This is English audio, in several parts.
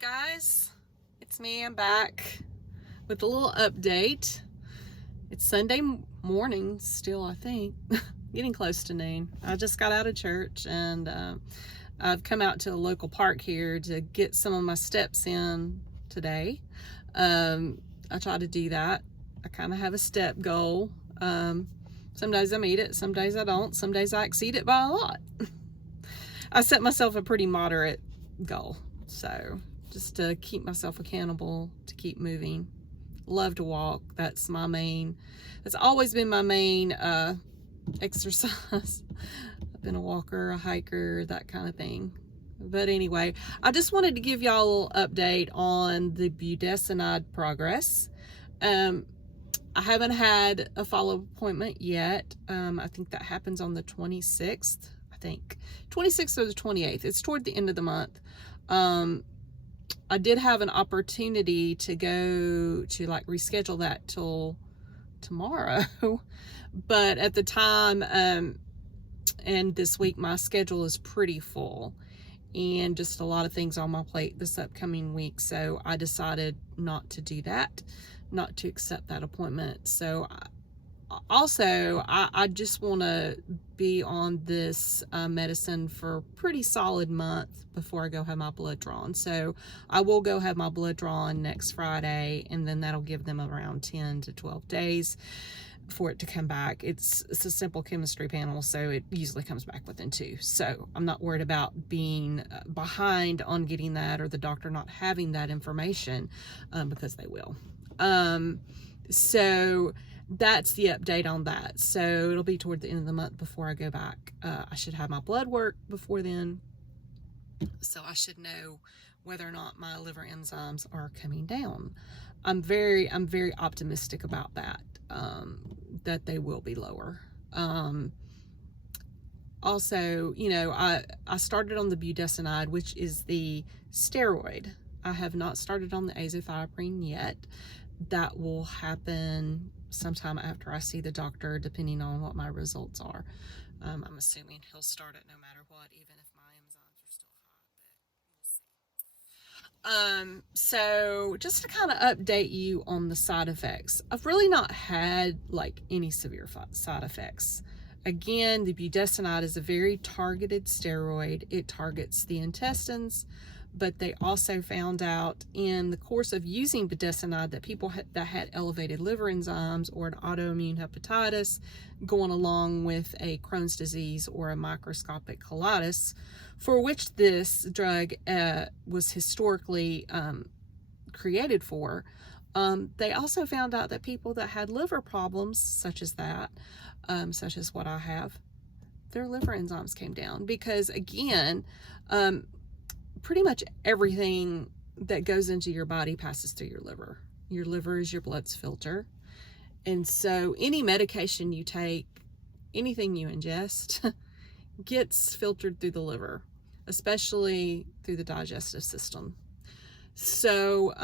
guys, it's me. I'm back with a little update. It's Sunday morning still, I think. Getting close to noon. I just got out of church and I've come out to a local park here to get some of my steps in today. I try to do that. I kind of have a step goal. Some days I meet it, some days I don't, some days I exceed it by a lot. I set myself a pretty moderate goal, so just to keep myself accountable, to keep moving. Love to walk. That's always been my main exercise. I've been a walker, a hiker, that kind of thing. But anyway, I just wanted to give y'all a little update on the Budesonide progress. I haven't had a follow-up appointment yet. I think that happens on the 26th. 26th or the 28th. It's toward the end of the month. I did have an opportunity to go to reschedule that till tomorrow, but at the time and this week my schedule is pretty full and just a lot of things on my plate this upcoming week, so I decided not to do that, not to accept that appointment. So I just want to be on this medicine for a pretty solid month before I go have my blood drawn. So I will go have my blood drawn next Friday, and then that'll give them around 10 to 12 days for it to come back. It's a simple chemistry panel, so it usually comes back within 2. So I'm not worried about being behind on getting that or the doctor not having that information, because they will. So that's the update on that. So it'll be toward the end of the month before I go back. I should have my blood work before then, so I should know whether or not my liver enzymes are coming down. I'm very optimistic about that, that they will be lower. Also, I started on the budesonide, which is the steroid. I have not started on the azathioprine yet. That will happen sometime after I see the doctor, depending on what my results are. I'm assuming he'll start it no matter what, even if my enzymes are still high, but we'll see. So just to kind of update you on the side effects, I've really not had any severe side effects. Again, the budesonide is a very targeted steroid. It targets the intestines, but they also found out in the course of using budesonide that people that had elevated liver enzymes or an autoimmune hepatitis going along with a Crohn's disease or a microscopic colitis, for which this drug was historically created for, they also found out that people that had liver problems such as that, such as what I have, their liver enzymes came down because, again, pretty much everything that goes into your body passes through your liver. Your liver is your blood's filter. And so any medication you take, anything you ingest, gets filtered through the liver, especially through the digestive system. So,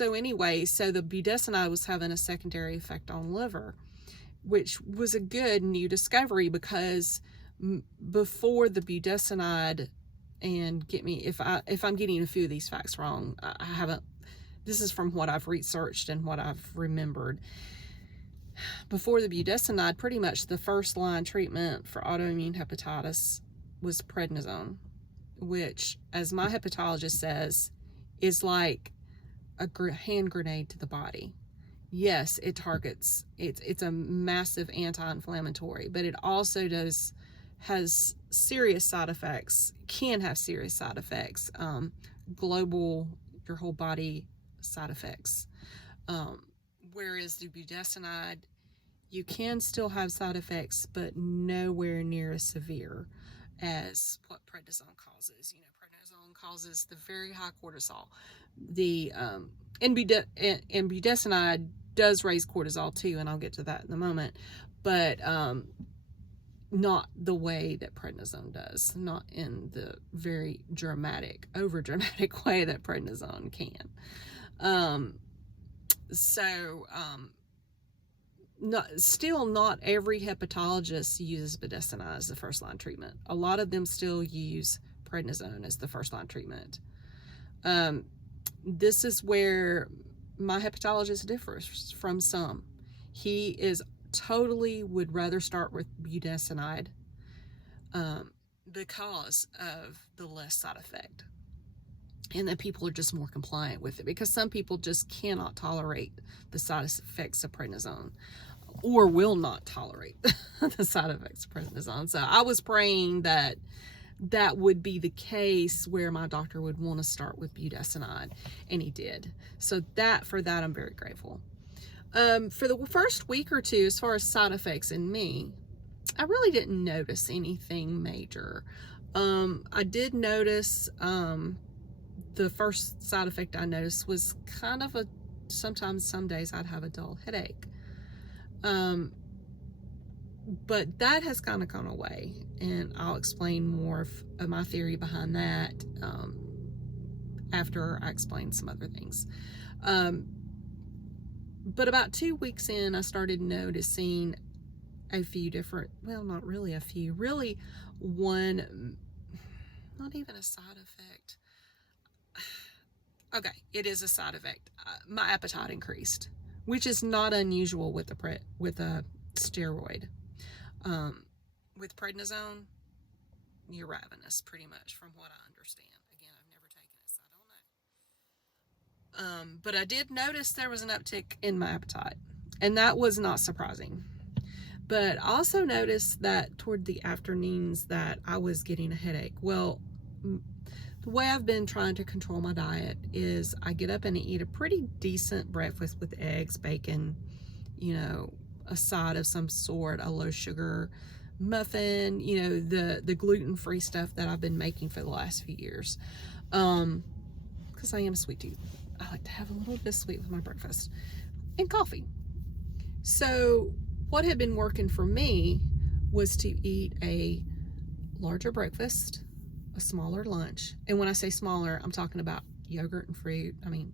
anyway, the budesonide was having a secondary effect on liver, which was a good new discovery because before the budesonide, and get me if I'm getting a few of these facts wrong, I haven't, this is from what I've researched and what I've remembered. Before the budesonide, pretty much the first line treatment for autoimmune hepatitis was prednisone, which, as my hepatologist says, is like a hand grenade to the body. Yes, it targets, it's a massive anti-inflammatory, but it also has serious side effects, can have serious side effects, global, your whole body side effects. Whereas the budesonide, you can still have side effects, but nowhere near as severe as what prednisone causes. Prednisone causes the very high cortisol. And budesonide does raise cortisol too, and I'll get to that in a moment, but not the way that prednisone does, not in the very over dramatic way that prednisone can. Not every hepatologist uses budesonide as the first line treatment. A lot of them still use prednisone as the first line treatment. This is where my hepatologist differs from some. He is totally would rather start with budesonide because of the less side effect, and that people are just more compliant with it, because some people just cannot tolerate the side effects of prednisone, or will not tolerate the side effects of prednisone. So I was praying that that would be the case where my doctor would want to start with budesonide, and he did. So for that I'm very grateful. For the first week or two, as far as side effects in me, I really didn't notice anything major. I did notice the first side effect I noticed was kind of sometimes some days I'd have a dull headache. But that has kind of gone away, and I'll explain more of my theory behind that after I explain some other things. But about 2 weeks in, I started noticing a few different, well, not really a few, really one, not even a side effect. Okay, it is a side effect. My appetite increased, which is not unusual with a steroid. With prednisone, you're ravenous, pretty much, from what I understand. Again, I've never taken it, so I don't know. But I did notice there was an uptick in my appetite, and that was not surprising. But I also noticed that toward the afternoons that I was getting a headache. Well, the way I've been trying to control my diet is I get up and eat a pretty decent breakfast with eggs, bacon, you know, a side of some sort, a low sugar muffin, you know, the gluten-free stuff that I've been making for the last few years. Because I am a sweet tooth. I like to have a little bit of sweet with my breakfast, and coffee. So what had been working for me was to eat a larger breakfast, a smaller lunch. And when I say smaller, I'm talking about yogurt and fruit. I mean,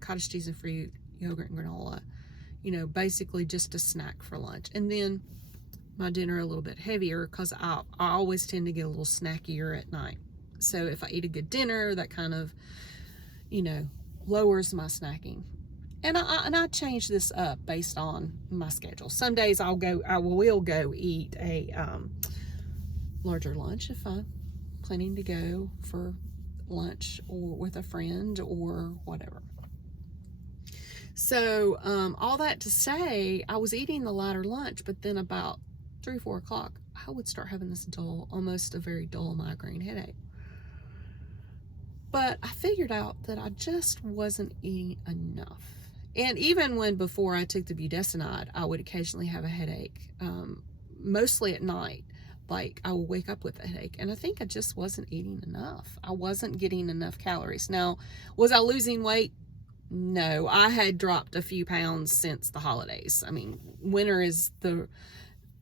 cottage cheese and fruit, yogurt and granola, you know, basically just a snack for lunch. And then my dinner a little bit heavier, because I always tend to get a little snackier at night. So if I eat a good dinner, that kind of, you know, lowers my snacking. And I change this up based on my schedule. Some days I will go eat a larger lunch if I'm planning to go for lunch or with a friend or whatever. So all that to say, I was eating the lighter lunch, but then about 3 or 4 o'clock, I would start having this dull, almost a very dull migraine headache. But I figured out that I just wasn't eating enough. And even when before I took the budesonide, I would occasionally have a headache, mostly at night. Like I would wake up with a headache, and I think I just wasn't eating enough. I wasn't getting enough calories. Now, was I losing weight? No, I had dropped a few pounds since the holidays. I mean, winter is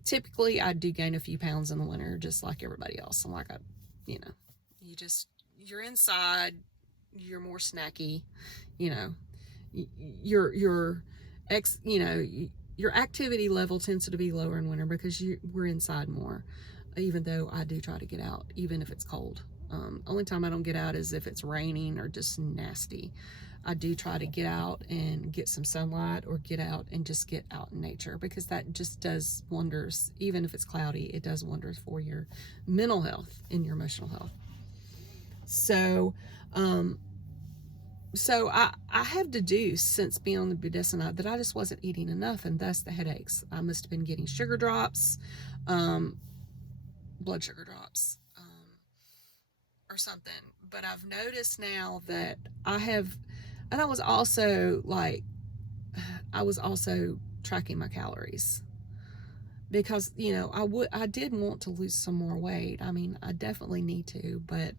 typically I do gain a few pounds in the winter, just like everybody else. I'm like, you know, you're inside, you're more snacky, you know, your activity level tends to be lower in winter because we're inside more, even though I do try to get out, even if it's cold. Only time I don't get out is if it's raining or just nasty. I do try to get out and get some sunlight, or get out and just get out in nature, because that just does wonders. Even if it's cloudy, it does wonders for your mental health and your emotional health. So, I have deduced since being on the budesonide that I just wasn't eating enough, and thus the headaches. I must have been getting sugar drops, blood sugar drops, or something. But I've noticed now that and I was also tracking my calories, because, you know, I did want to lose some more weight. I mean, I definitely need to, but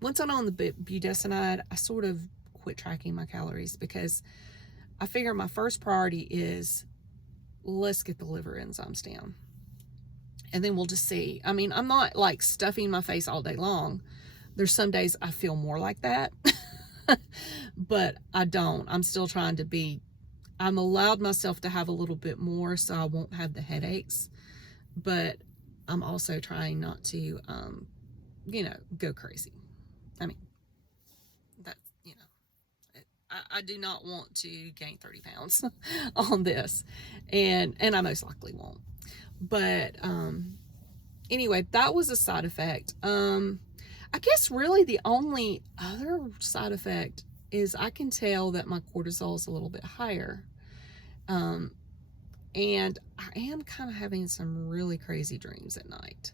once I'm on the budesonide, I sort of quit tracking my calories, because I figure my first priority is, let's get the liver enzymes down, and then we'll just see. I mean, I'm not like stuffing my face all day long. There's some days I feel more like that, but I don't. I'm still trying to I'm allowed myself to have a little bit more so I won't have the headaches, but I'm also trying not to, you know, go crazy. I mean, that, you know, I do not want to gain 30 pounds on this, and I most likely won't. But anyway, that was a side effect. I guess really the only other side effect is I can tell that my cortisol is a little bit higher. And I am kind of having some really crazy dreams at night.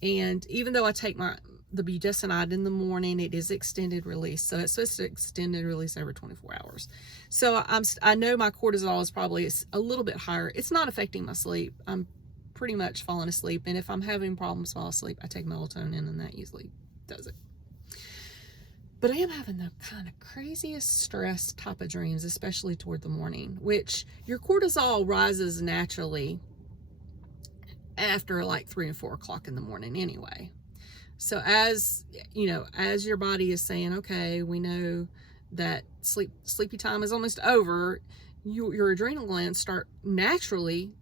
And even though I take the budesonide in the morning, it is extended release. So it's supposed to extended release over 24 hours. So I know my cortisol is probably a little bit higher. It's not affecting my sleep. I'm pretty much falling asleep. And if I'm having problems fall asleep, I take melatonin, and that usually does it. But I am having the kind of craziest stress type of dreams, especially toward the morning, which your cortisol rises naturally after like 3 and 4 o'clock in the morning anyway. So as you know, as your body is saying, okay, we know that sleepy time is almost over, your adrenal glands start naturally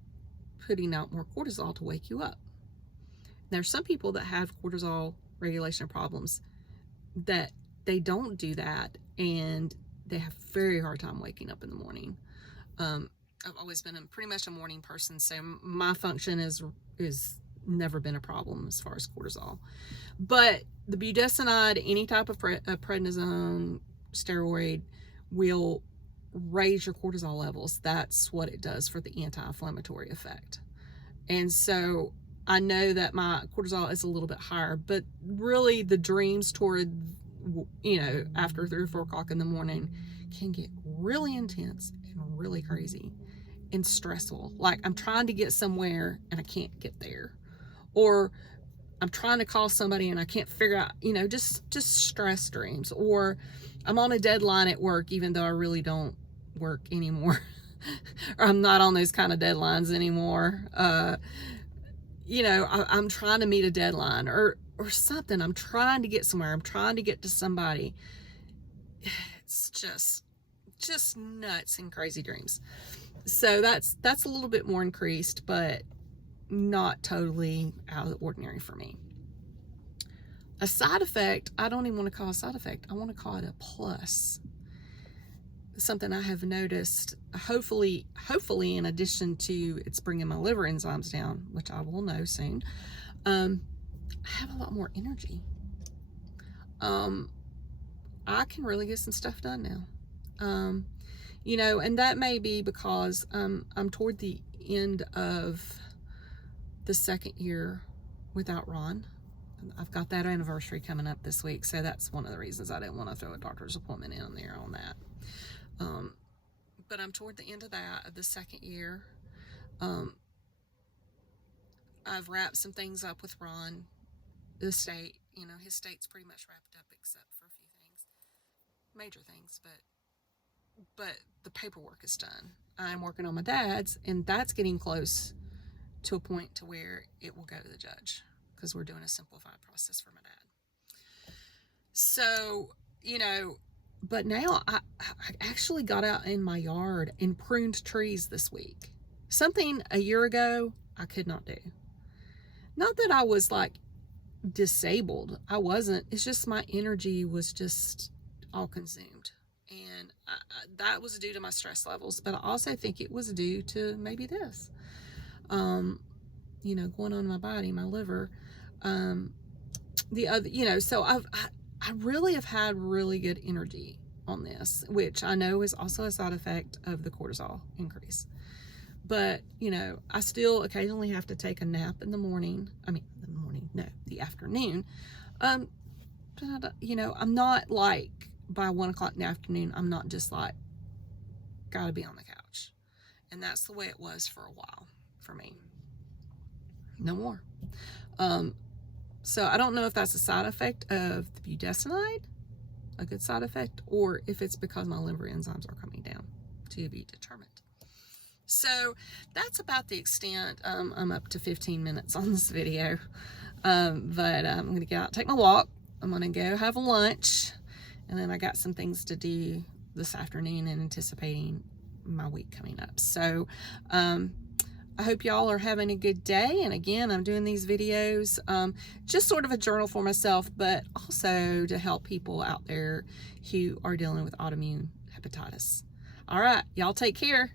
putting out more cortisol to wake you up. There's some people that have cortisol regulation problems that they don't do that, and they have a very hard time waking up in the morning. I've always been pretty much a morning person, so my function is never been a problem as far as cortisol. But the budesonide, any type of prednisone steroid, will raise your cortisol levels. That's what it does for the anti-inflammatory effect. And so I know that my cortisol is a little bit higher, but really the dreams toward, you know, after 3 or 4 o'clock in the morning can get really intense and really crazy and stressful. Like I'm trying to get somewhere and I can't get there, or I'm trying to call somebody and I can't figure out, you know, just stress dreams. Or I'm on a deadline at work, even though I really don't work anymore. Or I'm not on those kind of deadlines anymore. You know, I'm trying to meet a deadline or something. I'm trying to get somewhere. I'm trying to get to somebody. It's just nuts and crazy dreams. So that's a little bit more increased, but not totally out of the ordinary for me. A side effect, I don't even want to call a side effect. I want to call it a plus. Something I have noticed, hopefully in addition to it's bringing my liver enzymes down, which I will know soon, I have a lot more energy. I can really get some stuff done now. You know, and that may be because I'm toward the end of the 2nd year without Ron. I've got that anniversary coming up this week, so that's one of the reasons I didn't want to throw a doctor's appointment in there on that. But I'm toward the end of that, of the 2nd year. I've wrapped some things up with Ron. The state, you know, his state's pretty much wrapped up except for a few things, major things, but the paperwork is done. I'm working on my dad's, and that's getting close to a point to where it will go to the judge, because we're doing a simplified process for my dad. So, you know, but now I actually got out in my yard and pruned trees this week. Something a year ago I could not do. Not that I was like disabled. I wasn't. It's just my energy was just all consumed. And that was due to my stress levels. But I also think it was due to maybe this. You know, going on in my body, my liver. The other, you know, so I really have had really good energy on this, which I know is also a side effect of the cortisol increase. But, you know, I still occasionally have to take a nap in the morning. The afternoon. But you know, I'm not like by 1 o'clock in the afternoon, I'm not just like, gotta be on the couch. And that's the way it was for a while for me. No more. So I don't know if that's a side effect of the budesonide, a good side effect, or if it's because my liver enzymes are coming down, to be determined. So that's about the extent. I'm up to 15 minutes on this video. But I'm going to get out, take my walk. I'm going to go have a lunch. And then I got some things to do this afternoon and anticipating my week coming up. So, I hope y'all are having a good day. And again, I'm doing these videos, just sort of a journal for myself, but also to help people out there who are dealing with autoimmune hepatitis. All right, y'all take care.